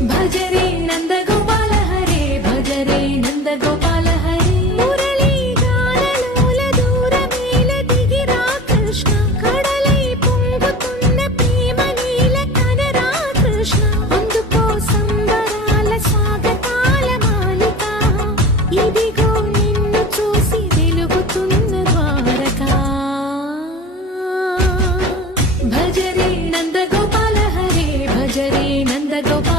భజరే నందగోపాల హరే భజరే నందగోపాల హరే మురళీ గానలోల దూరమేల దిగిరా కృష్ణ కడలై పొంగుతున్న ప్రేమ నీల కనరా కృష్ణ అందుకో సంబరాల స్వాగతాల మాలిక ఇదిగో నిన్ను చూసి వెలుగుతున్న ద్వారకా భజరే నందగోపాల హరే భజరే నందగోపాల